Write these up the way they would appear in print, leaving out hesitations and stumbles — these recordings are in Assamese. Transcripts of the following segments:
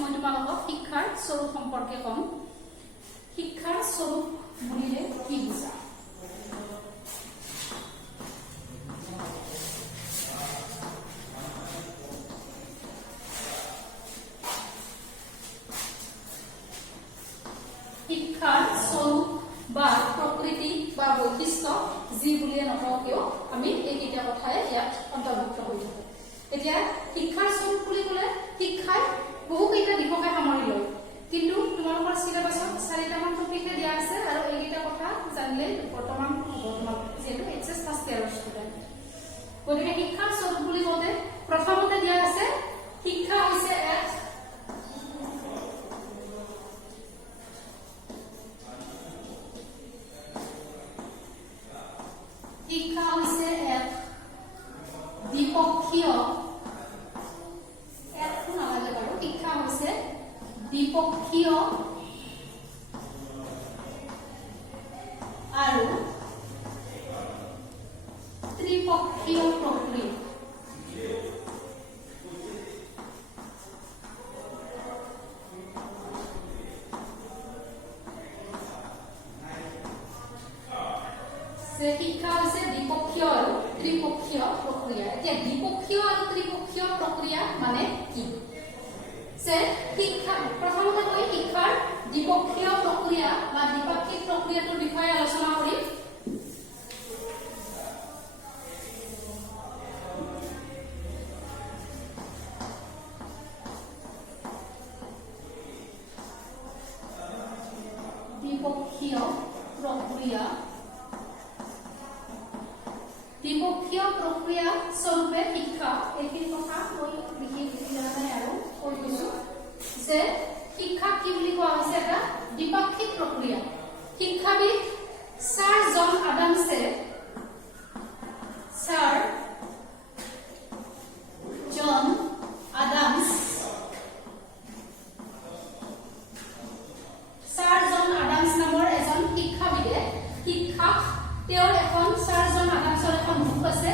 মই তোমালোকক শিক্ষাৰ স্বৰূপ সম্পৰ্কে কম। শিক্ষাৰ স্বৰূপ বুলিলে কি বুজা? শিক্ষাৰ স্বৰূপ বা প্ৰকৃতি বা বৈশিষ্ট্য যি বুলিয়ে নকওঁ কিয় আমি এইকেইটা কথাই ইয়াত অন্তৰ্ভুক্ত হৈ থাকো। এতিয়া শিক্ষাৰ স্বৰূপ বুলি ক'লে শিক্ষাই বহুকেইটা দিশকে সামৰি লয়, কিন্তু তোমালোকৰ চিলেবাছত 4টামান টপিকে দিয়া আছে আৰু এইকেইটা কথা জানিলে বৰ্তমান যিহেতু এইচএছ ফাৰ্ষ্ট ইয়াৰৰ ষ্টুডেণ্ট। গতিকে শিক্ষাৰ স্বৰূপ বুলি কওঁতে প্ৰথমতে দিয়া আছে শিক্ষা হৈছে এক দ্বিপক্ষীয় আৰু ত্ৰিপক্ষীয় প্ৰক্ৰিয়া। শিক্ষা হৈছে দ্বিপক্ষীয় আৰু ত্ৰিপক্ষীয় প্ৰক্ৰিয়া। এতিয়া দ্বিপক্ষীয় আৰু ত্ৰিপক্ষীয় প্ৰক্ৰিয়া মানে কি? শিক্ষা প্ৰথমতে কৈ শিক্ষাৰ দ্বিপক্ষীয় প্ৰক্ৰিয়া বা দ্বিপাক্ষিক প্ৰক্ৰিয়াটোৰ বিষয়ে আলোচনা কৰিম। দ্বিপক্ষীয় প্ৰক্ৰিয়া স্বৰূপে শিক্ষা এইখিনি কথা মই লিখি দিয়া নাই আৰু কৈ গৈছো যে শিক্ষা কি বুলি কোৱা হৈছে এটা দ্বিপাক্ষিক প্ৰক্ৰিয়া। শিক্ষাবিদ ছাৰ জন আডামছে নামৰ এজন শিক্ষাবিদে শিক্ষাক তেওঁৰ এখন ছাৰ জন আডামছৰ এখন বুক আছে,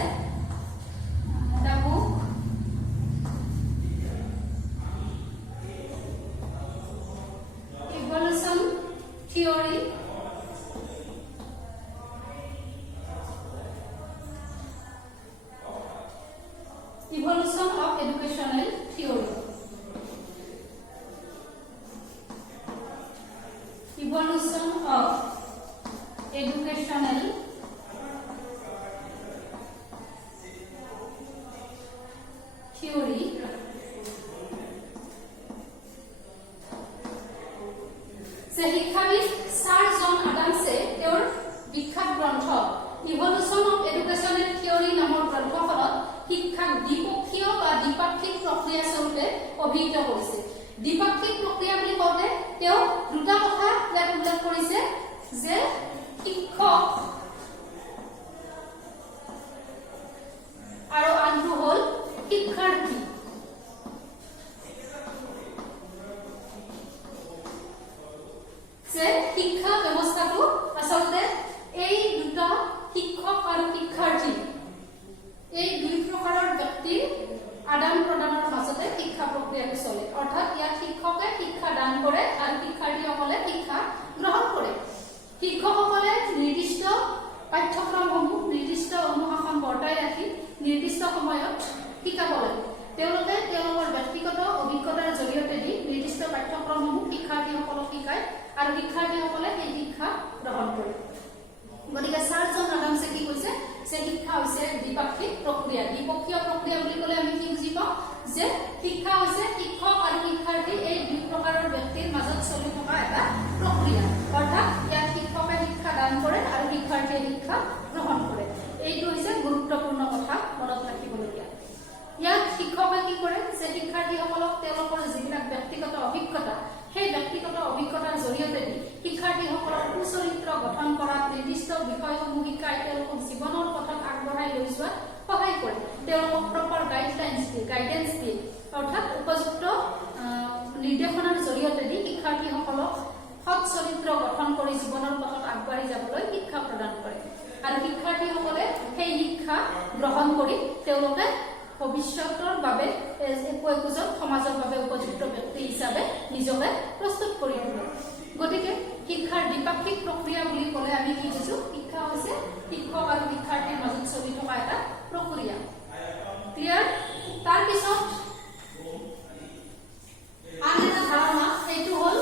এটা book evolution theory evolution of educational theory Evolution of educational theory শিক্ষাবিদ ছাৰ জন আডামছে তেওঁৰ বিখ্যাত গ্ৰন্থ ইভলিউচন অফ এডুকেশনাল থিওৰি নামৰ গ্ৰন্থখনত শিক্ষাক দ্বিপক্ষীয় বা দ্বিপাক্ষিক প্ৰক্ৰিয়া স্বৰূপে অভিহিত কৰিছে। দ্বিপাক্ষিক প্ৰক্ৰিয়া বুলি কওঁতে তেওঁ দুটা কথা ইয়াত উল্লেখ কৰিছে যে শিক্ষক আৰু আনটো হ'ল শিক্ষাৰ্থী। যে শিক্ষা ব্যৱস্থাটো আচলতে এই দুটা শিক্ষক আৰু শিক্ষাৰ্থী এই দুই প্ৰকাৰৰ ব্যক্তিৰ আদান প্ৰদানৰ মাজতে শিক্ষা প্ৰক্ৰিয়াটো চলে। অৰ্থাৎ ইয়াত শিক্ষকে শিক্ষা দান কৰে আৰু শিক্ষাৰ্থীসকলে শিক্ষা গ্ৰহণ কৰে। শিক্ষকসকলে নিৰ্দিষ্ট পাঠ্যক্ৰমসমূহ নিৰ্দিষ্ট অনুশাসন বৰ্তাই ৰাখি নিৰ্দিষ্ট সময়ত শিকাব লাগে। তেওঁলোকে তেওঁলোকৰ ব্যক্তিগত অভিজ্ঞতাৰ জৰিয়তে দি নিৰ্দিষ্ট পাঠ্যক্ৰমসমূহ শিক্ষাৰ্থীসকলক শিকায় আৰু শিক্ষাৰ্থীসকলে সেই শিক্ষা গ্ৰহণ কৰে। গতিকে ছাৰ জন আডামছে কি কৈছে যে শিক্ষা হৈছে দ্বিপাক্ষিক প্ৰক্ৰিয়া। দ্বিপক্ষীয় প্ৰক্ৰিয়া বুলি ক'লে আমি কি বুজি পাওঁ যে শিক্ষা হৈছে শিক্ষক আৰু শিক্ষাৰ্থী এই দুই প্ৰকাৰৰ ব্যক্তিৰ মাজত চলি থকা এটা প্ৰক্ৰিয়া। অৰ্থাৎ ইয়াত শিক্ষকে শিক্ষা দান কৰে আৰু শিক্ষাৰ্থীয়ে শিক্ষা গ্ৰহণ কৰে। এইটো হৈছে গুৰুত্বপূৰ্ণ কথা মনত ৰাখিবলগীয়া। ইয়াত শিক্ষকে কি কৰে যে শিক্ষাৰ্থীসকলক তেওঁলোকৰ যিবিলাক ব্যক্তিগত অভিজ্ঞতা সেই ব্যক্তিগত অভিজ্ঞতাৰ জৰিয়তে দি শিক্ষাৰ্থীসকলৰ সুচৰিত্ৰ গঠন কৰাত নিৰ্দিষ্ট বিষয়সমূহ শিকাই তেওঁলোকক জীৱনৰ পথত আগবঢ়াই লৈ যোৱাত সহায় কৰে। তেওঁলোকক প্ৰপাৰ গাইডেন্স দিয়ে অৰ্থাৎ উপযুক্ত নিৰ্দেশনাৰ জৰিয়তে দি শিক্ষাৰ্থীসকলক সৎ চৰিত্ৰ গঠন কৰি জীৱনৰ পথত আগবাঢ়ি যাবলৈ শিক্ষা প্ৰদান কৰে আৰু শিক্ষাৰ্থীসকলে সেই শিক্ষা গ্ৰহণ কৰি তেওঁলোকে ভৱিষ্যতৰ বাবে একোজন সমাজৰ বাবে উপযুক্ত ব্যক্তি হিচাপে নিজকে প্ৰস্তুত কৰি তোলে গতিকে শিক্ষাৰ দ্বিপাক্ষিক প্ৰক্ৰিয়া বুলি ক'লে আমি কি বুজো শিক্ষা হৈছে শিক্ষক আৰু শিক্ষাৰ্থীৰ মাজত চলি থকা এটা প্ৰক্ৰিয়া ক্লিয়াৰ তাৰ পিছত আন এটা ধাৰণা এইটো হ'ল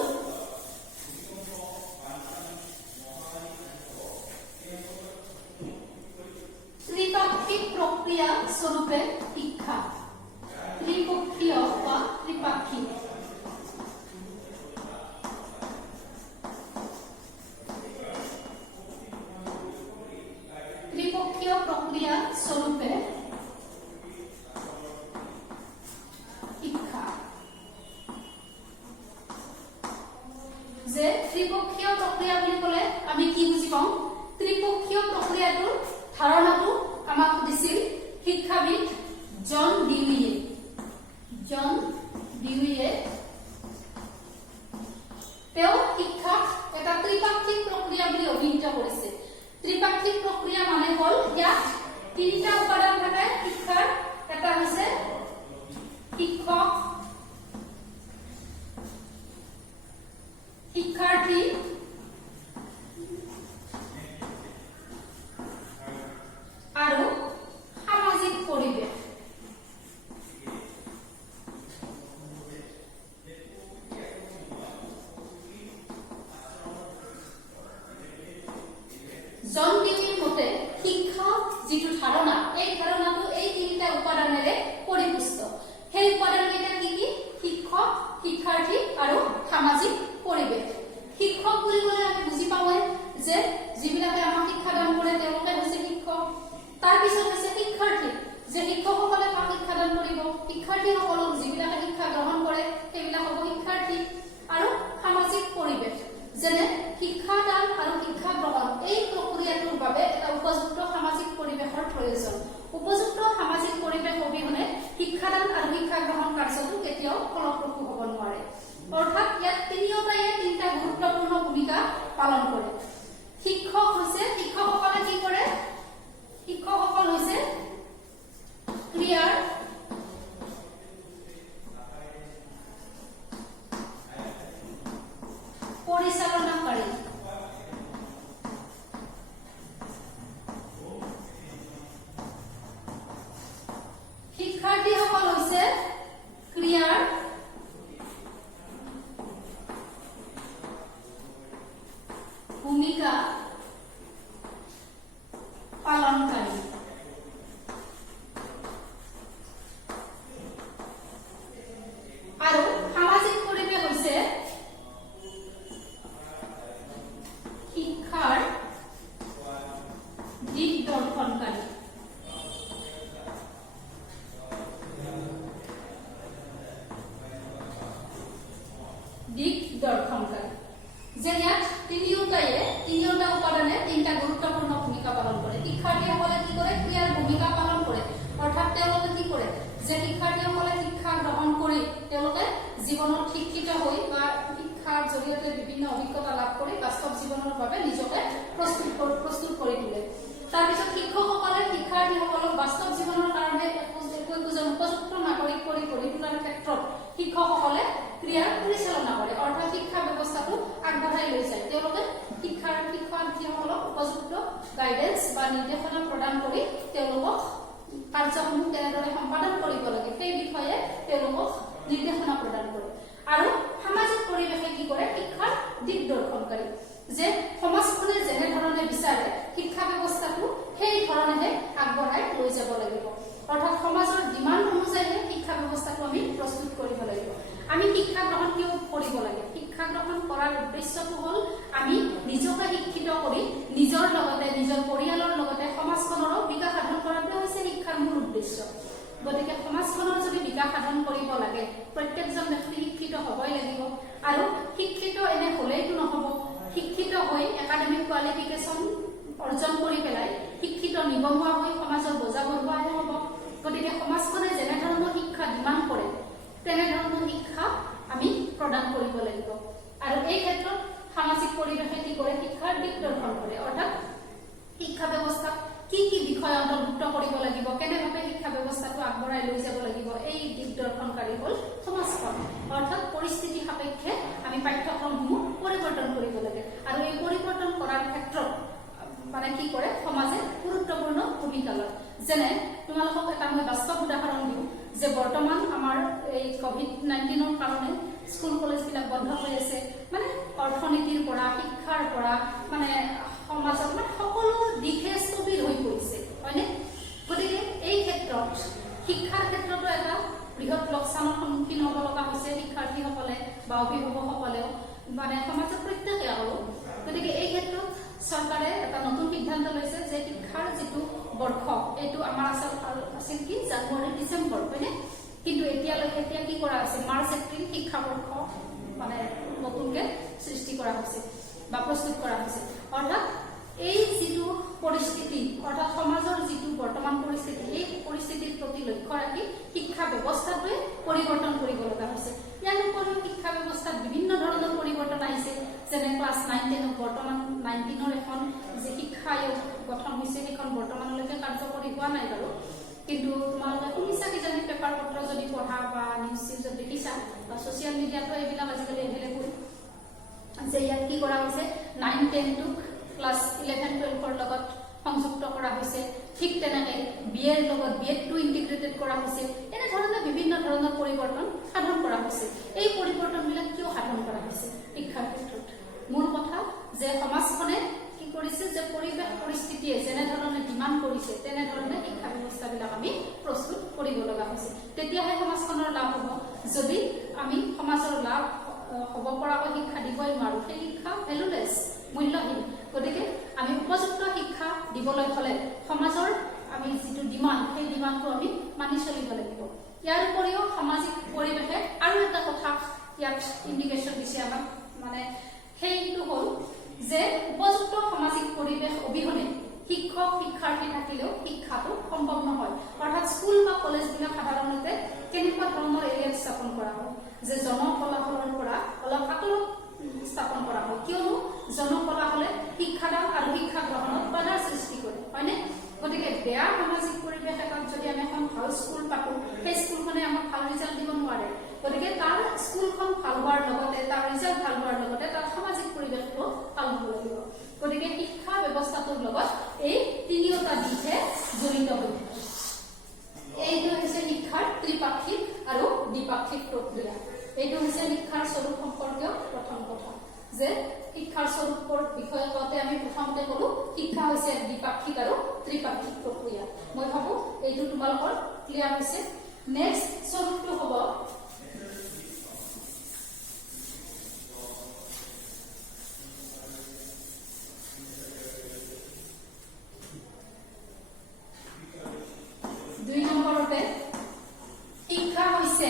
ত্ৰিপাক্ষিক প্ৰক্ৰিয়া স্বৰূপে শিক্ষা ত্ৰিপক্ষীয় বা ত্ৰিপাক্ষিক प्रक्रिया स्वरूपे शिक्षा जे त्रिपक्षीय प्रक्रिया বুলি ক'লে আমি কি বুজি পাওঁ त्रिपक्षीय प्रक्रियाটোৰ ধাৰণাটো আমাক দিছিল শিক্ষাবিদ জন ডিউয়ে তেওঁ শিক্ষাক এটা ত্ৰিপাক্ষিক প্ৰক্ৰিয়া বুলি অভিহিত কৰিছে ত্ৰিপাক্ষিক প্ৰক্ৰিয়া মানে হল ইয়াত তিনিটা উপাদান থাকে শিক্ষাৰ এটা হৈছে শিক্ষক শিক্ষাৰ্থী আৰু সামাজিক পৰিৱেশ জন ডিউইৰ মতে শিক্ষা যিটো ধাৰণা এই ধাৰণাটো এই তিনিটা উপাদানেৰে পৰিপুষ্ট সেই উপাদানকেইটা কি কি শিক্ষক শিক্ষাৰ্থী আৰু সামাজিক পৰিৱেশ শিক্ষক বুলি ক'লে আমি বুজি পাওঁৱে যে যিবিলাকে আমাক শিক্ষাদান কৰে তেওঁলোকে হৈছে শিক্ষক তাৰ পিছত হৈছে শিক্ষাৰ্থী যে শিক্ষকসকলে আমাক শিক্ষাদান কৰিব শিক্ষাৰ্থীসকলক যিবিলাকে শিক্ষা গ্ৰহণ কৰে সেইবিলাক হ'ব শিক্ষাৰ্থী আৰু সামাজিক পৰিৱেশ যেনে শিক্ষাদান আৰু শিক্ষা গ্ৰহণ এই প্ৰক্ৰিয়াটোৰ বাবে এটা উপযুক্ত সামাজিক পৰিৱেশৰ প্ৰয়োজন উপযুক্ত সামাজিক পৰিৱেশ অবিহনে শিক্ষাদান আৰু শিক্ষা গ্ৰহণ কাৰ্যটো কেতিয়াও ফলপ্ৰসূ হ'ব নোৱাৰে অৰ্থাৎ ইয়াত তিনিটা গুৰুত্বপূৰ্ণ ভূমিকা পালন কৰে শিক্ষকসকলে কি কৰে শিক্ষকসকল হৈছে ক্ৰিয়াৰ পৰিচালনাকাৰী শিক্ষাৰ্থীসকল হৈছে ক্ৰিয়াৰ ভূমিকা পালনকাৰী আৰু সামাজিক পৰিৱেশ হৈছে শিক্ষাৰ দিগদৰ্শনকাৰী যে ইয়াত তিনিওটা উপাদানে তিনিটা গুৰুত্বপূৰ্ণ ভূমিকা পালন কৰে শিক্ষাৰ্থীসকলে কি কৰে ক্ৰিয়াৰ ভূমিকা পালন কৰে অৰ্থাৎ তেওঁলোকে কি কৰে যে শিক্ষাৰ্থীসকলে শিক্ষা গ্ৰহণ কৰি তেওঁলোকে জীৱনত শিক্ষিত হৈ বা শিক্ষাৰ জৰিয়তে বিভিন্ন অভিজ্ঞতা লাভ কৰি বাস্তৱ জীৱনৰ বাবে নিজকে প্ৰস্তুত কৰি তোলে তাৰপিছত শিক্ষকসকলে শিক্ষাৰ্থীসকলক বাস্তৱ জীৱনৰ কাৰণে একোজন উপযুক্ত নাগৰিক কৰি গঢ়ি তোলাৰ ক্ষেত্ৰত শিক্ষকসকলে ক্ৰিয়াৰ পৰিচালনা কৰে অৰ্থাৎ শিক্ষা ব্যৱস্থাটো আগবঢ়াই লৈ যায় তেওঁলোকে শিক্ষাৰ্থীসকলক উপযুক্ত গাইডেন্স বা নিৰ্দেশনা প্ৰদান কৰি তেওঁলোকক কাৰ্যসমূহ কেনেদৰে সম্পাদন কৰিব লাগে সেই বিষয়ে তেওঁলোকক নিৰ্দেশনা প্ৰদান কৰে আৰু সামাজিক পৰিৱেশে কি কৰে শিক্ষাৰ দিগদৰ্শনকাৰী যে সমাজখনে যেনে ধৰণে বিচাৰে শিক্ষা ব্যৱস্থাটো সেই ধৰণে আগবঢ়াই লৈ যাব লাগিব অৰ্থাৎ সমাজৰ ডিমাণ্ড অনুযায়ী শিক্ষা ব্যৱস্থাটো আমি প্ৰস্তুত কৰিব লাগিব আমি শিক্ষা গ্ৰহণ কিয় কৰিব লাগে শিক্ষা গ্ৰহণ কৰাৰ উদ্দেশ্যটো হ'ল আমি নিজকে শিক্ষিত কৰি নিজৰ লগতে নিজৰ পৰিয়ালৰ লগতে সমাজখনৰো বিকাশ সাধন কৰাটো হৈছে শিক্ষাৰ মূল উদ্দেশ্য গতিকে সমাজখনৰ যদি বিকাশ সাধন কৰিব লাগে প্ৰত্যেকজন ব্যক্তি শিক্ষিত হ'বই লাগিব আৰু শিক্ষিত এনে হ'লেইতো নহ'ব শিক্ষিত হৈ একাডেমিক কোৱালিফিকেশ্যন অৰ্জন কৰি পেলাই শিক্ষিত নিবনুৱা হৈ সমাজৰ বোজা বঢ়োৱাহে হ'ব গতিকে সমাজখনে যেনে ধৰণৰ শিক্ষা ডিমাণ্ড কৰে তেনেধৰণৰ শিক্ষা আমি প্ৰদান কৰিব লাগিব আৰু এই ক্ষেত্ৰত সামাজিক পৰিৱেশে কি কৰে শিক্ষাৰ দিগদৰ্শন কৰে অৰ্থাৎ শিক্ষা ব্যৱস্থাত কি বিষয় অন্তৰ্ভুক্ত কৰিব লাগিব কেনেভাৱে শিক্ষা ব্যৱস্থাটো আগবঢ়াই লৈ যাব লাগিব এই দিগদৰ্শনকাৰী হ'ল সমাজখন অৰ্থাৎ পৰিস্থিতি সাপেক্ষে আমি পাঠ্যক্ৰমসমূহ পৰিৱৰ্তন কৰিব লাগে আৰু এই পৰিৱৰ্তন কৰাৰ ক্ষেত্ৰত মানে কি কৰে সমাজে গুৰুত্বপূৰ্ণ ভূমিকা লয় যেনে তোমালোকক এটা মই বাস্তৱ উদাহৰণ দিওঁ যে বৰ্তমান আমাৰ এই কোভিড-19 কাৰণে স্কুল কলেজবিলাক বন্ধ হৈ আছে মানে অৰ্থনীতিৰ পৰা শিক্ষাৰ পৰা মানে সমাজত মানে সকলো দিশে স্থবিৰ হৈ পৰিছে হয়নে গতিকে এই ক্ষেত্ৰত শিক্ষাৰ ক্ষেত্ৰতো এটা বৃহৎ লোকচানৰ সন্মুখীন হ'ব লগা হৈছে শিক্ষাৰ্থীসকলে বা অভিভাৱকসকলেও মানে সমাজত প্ৰত্যেকে আৰু গতিকে এই ক্ষেত্ৰত চৰকাৰে এটা নতুন সিদ্ধান্ত লৈছে যে শিক্ষাৰ যিটো বৰ্ষ এইটো আমাৰ আছিল কি জানুৱাৰী ডিচেম্বৰ হয়নে কিন্তু এতিয়া কি কৰা হৈছে মাৰ্চ এপ্ৰিল শিক্ষাবৰ্ষ মানে নতুনকে সৃষ্টি কৰা হৈছে বা প্ৰস্তুত কৰা হৈছে অৰ্থাৎ এই যিটো পৰিস্থিতি অৰ্থাৎ সমাজৰ যিটো বৰ্তমান পৰিস্থিতি এই পৰিস্থিতিৰ প্ৰতি লক্ষ্য ৰাখি শিক্ষা ব্যৱস্থাটোৱে পৰিৱৰ্তন কৰিব লগা হৈছে ইয়াৰ উপৰিও শিক্ষা ব্যৱস্থাত বিভিন্ন ধৰণৰ পৰিৱৰ্তন আহিছে যেনে ক্লাছ 9-10 বৰ্তমান 19ৰ এখন যে শিক্ষা আয়োগ গঠন হৈছে সেইখন বৰ্তমানলৈকে কাৰ্যকৰী হোৱা নাই বাৰু কিন্তু তোমালোকে শুনিছা কিজানি পেপাৰ পত্ৰ যদি পঢ়া বা নিউজ চিউজত দেখিছা বা ছ'চিয়েল মিডিয়াতো এইবিলাক আজিকালি এভেইলেবল যে ইয়াত কি কৰা হৈছে 9-10 ক্লাছ 11-12 লগত সংযুক্ত কৰা হৈছে ঠিক তেনেকৈ বিএৰ লগত বিএডটো ইন্টিগ্ৰেটেড কৰা হৈছে এনে ধৰণে বিভিন্ন ধৰণৰ পৰিৱৰ্তন সাধন কৰা হৈছে এই পৰিৱৰ্তনবিলাক কিয় সাধন কৰা হৈছে শিক্ষাৰ ক্ষেত্ৰত মূল কথা যে সমাজখনে কি কৰিছে যে পৰিৱেশ পৰিস্থিতিয়ে যেনে ধৰণে ডিমাণ্ড কৰিছে তেনে ধৰণে শিক্ষা ব্যৱস্থাবিলাক আমি প্ৰস্তুত কৰিব লগা হৈছে তেতিয়াহে সমাজখনৰ লাভ হ'ব যদি আমি সমাজৰ লাভ হ'ব পৰাকৈ শিক্ষা দিবই নোৱাৰোঁ সেই শিক্ষা ভেলুলেছ মূল্যহীন গতিকে আমি উপযুক্ত শিক্ষা দিবলৈ হ'লে সমাজৰ আমি যিটো ডিমাণ্ড সেই ডিমাণ্ডটো আমি মানি চলিব লাগিব ইয়াৰ উপৰিও সামাজিক পৰিৱেশে আৰু এটা কথা ইয়াত ইণ্ডিকেশ্যন দিছে আমাক মানে সেইটো হ'ল যে উপযুক্ত সামাজিক পৰিৱেশ অবিহনে শিক্ষক শিক্ষাৰ্থী থাকিলেও শিক্ষাটো সম্ভৱ নহয় অৰ্থাৎ স্কুল বা কলেজবিলাক সাধাৰণতে কেনেকুৱা ধৰণৰ এৰিয়াত স্থাপন কৰা হয় যে জনকলাহলৰ পৰা অলপ আঁতৰত স্থাপন কৰা হয় কিয়নো জনকলাহলে শিক্ষাদান আৰু শিক্ষা গ্ৰহণত বাধাৰ সৃষ্টি কৰে হয়নে গতিকে বেয়া সামাজিক পৰিৱেশ এটাত যদি আমি এখন ভাল স্কুল পাতো সেই স্কুলখনে আমাক ভাল ৰিজাল্ট দিব নোৱাৰে গতিকে তাৰ স্কুলখন ভাল হোৱাৰ লগতে তাৰ ৰিজাল্ট ভাল হোৱাৰ লগতে তাৰ সামাজিক পৰিৱেশটো ভাল হ'ব লাগিব গতিকে শিক্ষা ব্যৱস্থাটোৰ লগত এই তিনিওটা দিশে জড়িত হৈ থাকে এইটো হৈছে শিক্ষাৰ ত্ৰিপাক্ষিক আৰু দ্বিপাক্ষিক প্ৰক্ৰিয়া এইটো হৈছে শিক্ষাৰ স্বৰূপ সম্পৰ্কীয় প্ৰথম কথা যে শিক্ষাৰ স্বৰূপৰ বিষয়ে কওঁতে আমি প্ৰথমতে ক'লো শিক্ষা হৈছে দ্বিপাক্ষিক আৰু ত্ৰিপাক্ষিক প্ৰক্ৰিয়া মই ভাবো এইটো তোমালোকৰ ক্লিয়াৰ হৈছে নেক্সট স্বৰূপটো হ'ব শিক্ষা হৈছে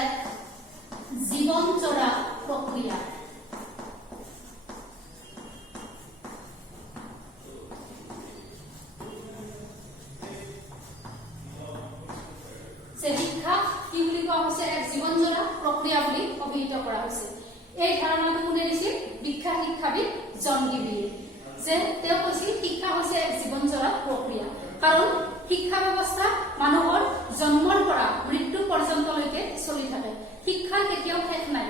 এক জীৱনজোৰা প্ৰক্ৰিয়া শিক্ষা কি বুলি কোৱা হৈছে এক জীৱনজোৰা প্ৰক্ৰিয়া বুলি অভিহিত কৰা হৈছে এই ধাৰণাটো কোনে দিছিল বিখ্যাত শিক্ষাবিদ জন ডিভিয়ে যে তেওঁ কৈছিল শিক্ষা হৈছে এক জীৱনজোৰা প্ৰক্ৰিয়া কাৰণ শিক্ষা ব্যৱস্থা মানুহৰ জন্মৰ পৰা মৃত্যু পৰ্যন্তলৈকে চলি থাকে শিক্ষাৰ কেতিয়াও শেষ নাই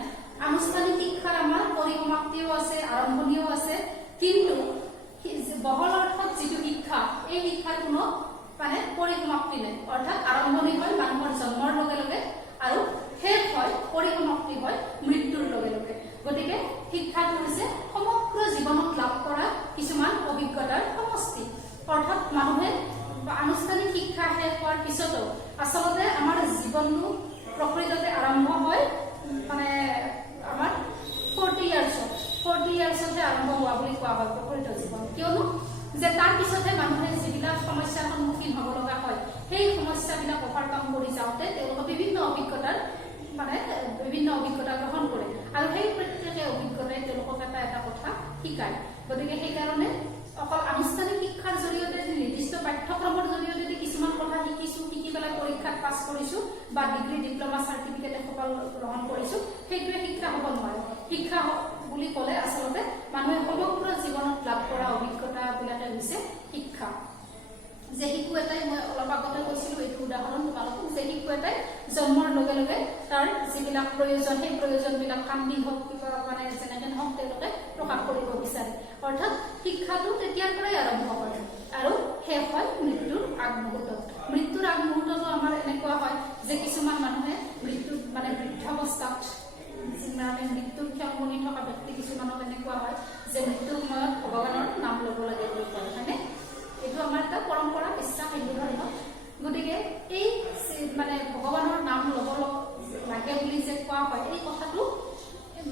আনুষ্ঠানিক শিক্ষাৰ আমাৰ পৰিসমাপ্তিও আছে আৰম্ভণিও আছে কিন্তু বহল অৰ্থত যিটো শিক্ষা এই শিক্ষাৰ কোনো মানে পৰিসমাপ্তি নাই অৰ্থাৎ আৰম্ভণি হয় মানুহৰ জন্মৰ লগে লগে আৰু শেষ হয় পৰিসমাপ্তি হয় মৃত্যুৰ লগে লগে গতিকে শিক্ষাটো হৈছে সমগ্ৰ জীৱনত লাভ কৰা কিছুমান অভিজ্ঞতাৰ সমষ্টি অৰ্থাৎ মানুহে আনুষ্ঠানিক শিক্ষা শেষ হোৱাৰ পিছতো আচলতে আমাৰ জীৱনটো প্ৰকৃততে আৰম্ভ হয় মানে আমাৰ 40 ইয়াৰ্ছতহে আৰম্ভ হোৱা বুলি কোৱা হয় প্ৰকৃত জীৱন কিয়নো যে তাৰ পিছতহে মানুহে যিবিলাক সমস্যাৰ সন্মুখীন হ'ব লগা হয় সেই সমস্যাবিলাক অভাৰকাম কৰি যাওঁতে তেওঁলোকে বিভিন্ন অভিজ্ঞতা গ্ৰহণ কৰে আৰু সেই প্ৰত্যেকে অভিজ্ঞতাই তেওঁলোকক এটা কথা শিকায় গতিকে সেইকাৰণে অকল আনুষ্ঠানিক শিক্ষাৰ জৰিয়তে নিৰ্দিষ্ট পাঠ্যক্ৰমৰ জৰিয়তে কিছুমান কথা শিকি পেলাই পৰীক্ষাত পাছ কৰিছো বা ডিগ্ৰী ডিপ্ল'মা চাৰ্টিফিকেট এসোপা গ্ৰহণ কৰিছো সেইটোৱে শিক্ষা হ'ব নোৱাৰে শিক্ষা বুলি ক'লে আচলতে মানুহে সমগ্ৰ জীৱনত লাভ কৰা অভিজ্ঞতাবিলাকে হৈছে শিক্ষা যে শিশু এটাই মই অলপ আগতে কৈছিলোঁ এইটো উদাহৰণ তোমালোকক যে শিশু এটাই জন্মৰ লগে লগে তাৰ যিবিলাক প্ৰয়োজন সেই প্ৰয়োজনবিলাক কান্দি হওক কিবা মানে যেনেকৈ হওক তেওঁলোকে প্ৰকাশ কৰিব বিচাৰে অৰ্থাৎ শিক্ষাটো তেতিয়াৰ পৰাই আৰম্ভ কৰে আৰু শেষ হয় মৃত্যুৰ আগমুহূৰ্তত মৃত্যুৰ আগমুহূৰ্ততো আমাৰ এনেকুৱা হয় যে কিছুমান মানুহে মৃত্যু মানে বৃদ্ধাৱস্থাত মানে মৃত্যুৰ ক্ষমনি থকা ব্যক্তি কিছুমানক এনেকুৱা হয় যে মৃত্যুৰ সময়ত ভগৱানৰ নাম ল'ব লাগে বুলি কয় হয়নে এইটো আমাৰ এটা পৰম্পৰা বিশ্বাস হিন্দু ধৰ্মত গতিকে এই মানে ভগৱানৰ নাম ল'ব লাগে বুলি যে কোৱা হয় এই কথাটো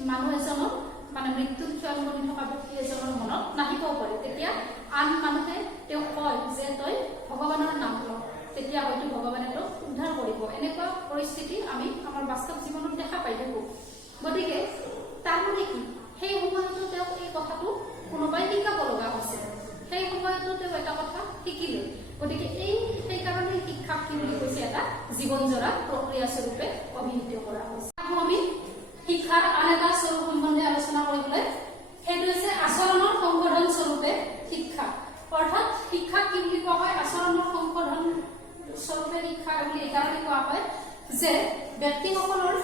মানুহ এজনৰ মানে মৃত্যুৰ ক্ষমনি থকা ব্যক্তি এজনৰ মনত নাহিবও পাৰে তেতিয়া আন মানুহে তেওঁক কয় যে তই ভগৱানৰ নাম ল তেতিয়া হয়তো ভগৱানে তোক উদ্ধাৰ কৰিব এনেকুৱা পৰিস্থিতি আমি আমাৰ বাস্তৱ জীৱনত দেখা পাই থাকোঁ গতিকে তাৰ মানে কি সেই সময়তো তেওঁক এই কথাটো কোনোবাই শিকাব লগা হৈছিল সেই সময়তো তেওঁ এটা কথা শিকিলে গতিকে সেইকাৰণে শিক্ষাক কি বুলি কৈছে এটা জীৱনজোৰা প্ৰক্ৰিয়া স্বৰূপে অভিহিত কৰা হৈছে আকৌ আমি শিক্ষাৰ আন এটা স্বৰূপ সম্বন্ধে আলোচনা কৰিবলৈ সেইটো হৈছে আচৰণৰ সংশোধন স্বৰূপে শিক্ষা অৰ্থাৎ শিক্ষাক কি বুলি কোৱা হয় আচৰণৰ সংশোধন স্বৰূপে শিক্ষা বুলি এইকাৰণে কোৱা হয় যে ব্যক্তিসকলৰ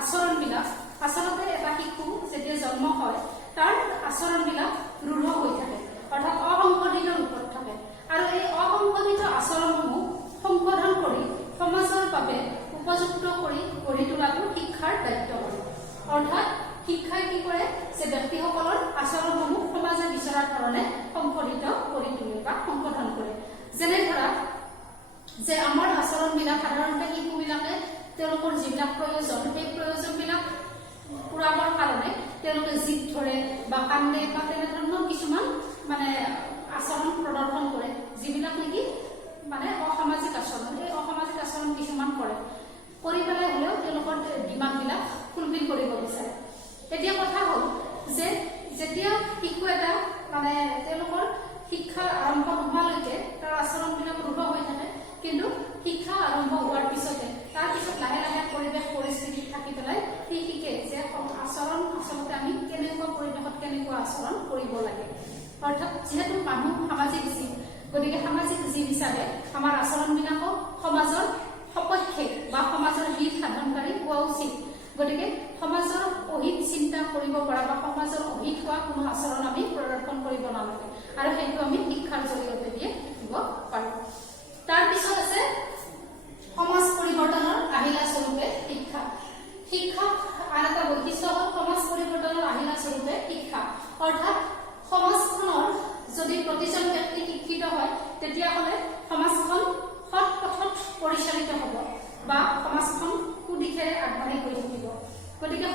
আচৰণবিলাক আচলতে এটা শিশু যেতিয়া জন্ম হয় তাৰ আচৰণবিলাক ৰুঢ় হৈ থাকে অৰ্থাৎ অসংশোধিত ৰূপত থাকে আৰু এই অসংশোধিত আচৰণসমূহ সংশোধন কৰি সমাজৰ বাবে উপযুক্ত কৰি গঢ়ি তোলাটো শিক্ষাৰ দায়িত্ব হয় অৰ্থাৎ শিক্ষাই কি কৰে যে ব্যক্তিসকলৰ আচৰণসমূহ সমাজে বিচৰাৰ ধৰণে সংশোধিত কৰি তোলে বা সংশোধন কৰে যেনে ধৰা যে আমাৰ আচৰণবিলাক সাধাৰণতে শিশুবিলাকে তেওঁলোকৰ যিবিলাক প্ৰয়োজন সেই প্ৰয়োজনবিলাক পুৰাবৰ কাৰণে তেওঁলোকে জিদ ধৰে বা কান্দে বা তেনেধৰণৰ কিছুমান মানে আচৰণ প্ৰদৰ্শন কৰে যিবিলাক নেকি মানে অসামাজিক আচৰণ এই অসামাজিক আচৰণ কিছুমান কৰে কৰি পেলাই হ'লেও তেওঁলোকৰ ডিমাণ্ডবিলাক ফুলফিল কৰিব বিচাৰে এতিয়া কথা হ'ল যে যেতিয়া শিশু এটা মানে তেওঁলোকৰ শিক্ষা আৰম্ভ নোহোৱালৈকে তাৰ আচৰণবিলাক ৰুঢ় হৈ থাকে কিন্তু শিক্ষা আৰম্ভ হোৱাৰ পিছতে তাৰপিছত লাহে লাহে পৰিৱেশ পৰিস্থিতি থাকি পেলাই সি শিকে যে আচৰণ আচলতে আমি কেনেকুৱা পৰিৱেশত কেনেকুৱা আচৰণ কৰিব লাগে অৰ্থাৎ যিহেতু মানুহ সামাজিক জীৱ গতিকে সামাজিক জীৱ হিচাপে আমাৰ আচৰণবিলাকো সমাজৰ সপক্ষে বা সমাজৰ হিত সাধনকাৰী হোৱা উচিত গতিকে সমাজৰ অহিত চিন্তা কৰিব পৰা বা সমাজৰ অহিত হোৱা কোনো আচৰণ আমি প্ৰদৰ্শন কৰিব নালাগে আৰু সেইটো আমি শিক্ষাৰ জৰিয়তে দিয়ে শিকিব পাৰোঁ তাৰপিছত আছে সমাজ পৰিৱৰ্তনৰ আহিলা স্বৰূপে শিক্ষা শিক্ষা আন এটা বৈশিষ্ট্য হ'ল সমাজ পৰিৱৰ্তনৰ আহিলা স্বৰূপে শিক্ষা অৰ্থাৎ সমাজখনৰ যদি প্ৰতিজন ব্যক্তি শিক্ষিত হয় তেতিয়াহ'লে সমাজখন সৎ পথত পৰিচালিত হ'ব বা সমাজখন সুদিশেৰে আগবাঢ়ি গৈ থাকিব গতিকে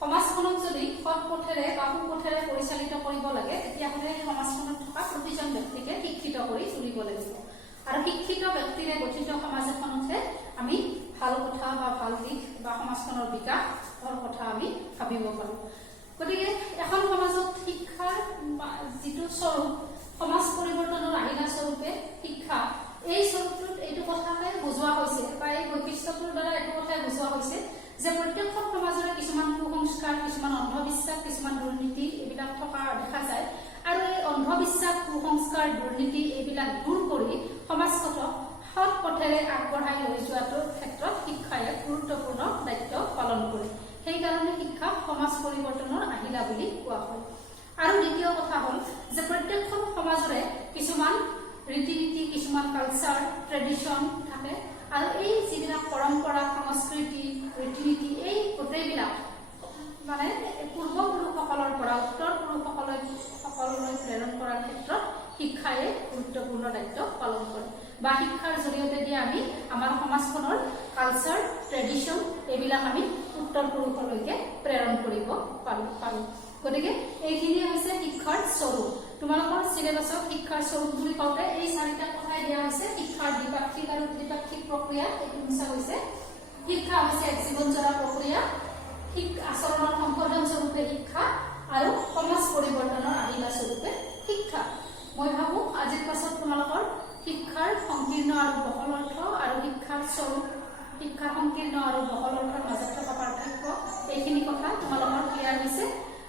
সমাজখনক যদি সৎ পথেৰে বা সুপথেৰে পৰিচালিত কৰিব লাগে তেতিয়াহ'লে সমাজখনত থকা প্ৰতিজন ব্যক্তিকে শিক্ষিত কৰি তুলিব লাগিব আৰু শিক্ষিত ব্যক্তিৰে গঠিত সমাজ এখনতহে আমি ভাল কথা বা ভাল দিশ বা সমাজখনৰ বিকাশৰ কথা আমি ভাবিব পাৰোঁ গতিকে এখন সমাজত শিক্ষাৰ যিটো স্বৰূপ সমাজ পৰিৱৰ্তনৰ আহিলা স্বৰূপে শিক্ষা এই স্বৰূপটোত এইটো কথাকে বুজোৱা হৈছে বা এই বৈশিষ্ট্যটোৰ দ্বাৰা এইটো কথাই বুজোৱা হৈছে যে প্ৰত্যেকখন সমাজৰে কিছুমান কুসংস্কাৰ কিছুমান অন্ধবিশ্বাস কিছুমান দুৰ্নীতি এইবিলাক থকা দেখা যায় আৰু এই অন্ধবিশ্বাস কুসংস্কাৰ দুৰ্নীতি এইবিলাক দূৰ কৰি সমাজখনক সৎ পথেৰে আগবঢ়াই লৈ যোৱাটোৰ ক্ষেত্ৰত শিক্ষাই গুৰুত্বপূৰ্ণ দায়িত্ব পালন কৰে সেইকাৰণে শিক্ষা সমাজ পৰিৱৰ্তনৰ আহিলা বুলি কোৱা হয় আৰু দ্বিতীয় কথা হ'ল যে প্ৰত্যেকখন সমাজৰে কিছুমান ৰীতি নীতি কিছুমান কালচাৰ ট্ৰেডিশ্যন থাকে আৰু এই যিবিলাক পৰম্পৰা সংস্কৃতি ৰীতি নীতি এই গোটেইবিলাক মানে পূৰ্বপুৰুষসকলৰ পৰা উত্তৰ পুৰুষসকললৈ প্ৰেৰণ কৰাৰ ক্ষেত্ৰত শিক্ষাই গুৰুত্বপূৰ্ণ দায়িত্ব পালন কৰে বা শিক্ষাৰ জৰিয়তে দিয়ে আমি আমাৰ সমাজখনৰ কালচাৰ ট্ৰেডিশ্যন এইবিলাক আমি উত্তৰ পুৰুষলৈকে প্ৰেৰণ কৰিব পাৰোঁ গতিকে এইখিনি হৈছে শিক্ষাৰ স্বৰূপ তোমালোকৰ চিলেবাছত শিক্ষাৰ স্বৰূপ বুলি কওঁতে এই চাৰিটা কথাই দিয়া হৈছে শিক্ষাৰ দ্বিপাক্ষিক আৰু ত্ৰিপাক্ষিক প্ৰক্ৰিয়া এইটো মিছা হৈছে শিক্ষা হৈছে এক জীৱনজোৰা প্ৰক্ৰিয়া আচৰণৰ সংশোধন স্বৰূপে শিক্ষা আৰু সমাজ পৰিৱৰ্তনৰ আহিলা স্বৰূপে শিক্ষা মই ভাবোঁ আজিৰ পাছত তোমালোকৰ শিক্ষাৰ সংকীৰ্ণ আৰু বহল অৰ্থ আৰু শিক্ষাৰ স্বৰূপ শিক্ষাৰ সংকীৰ্ণ আৰু বহল অৰ্থৰ মাজত থকা পাৰ্থক্য এইখিনি কথা তোমালোকৰ ক্লিয়াৰ হৈছে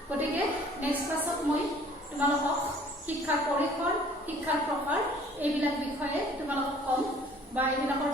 গতিকে নেক্সট ক্লাছত মই তোমালোকক শিক্ষাৰ পৰিসৰ, শিক্ষাৰ প্ৰকাৰ এইবিলাক বিষয়ে তোমালোকক কম বা এইবিলাকৰ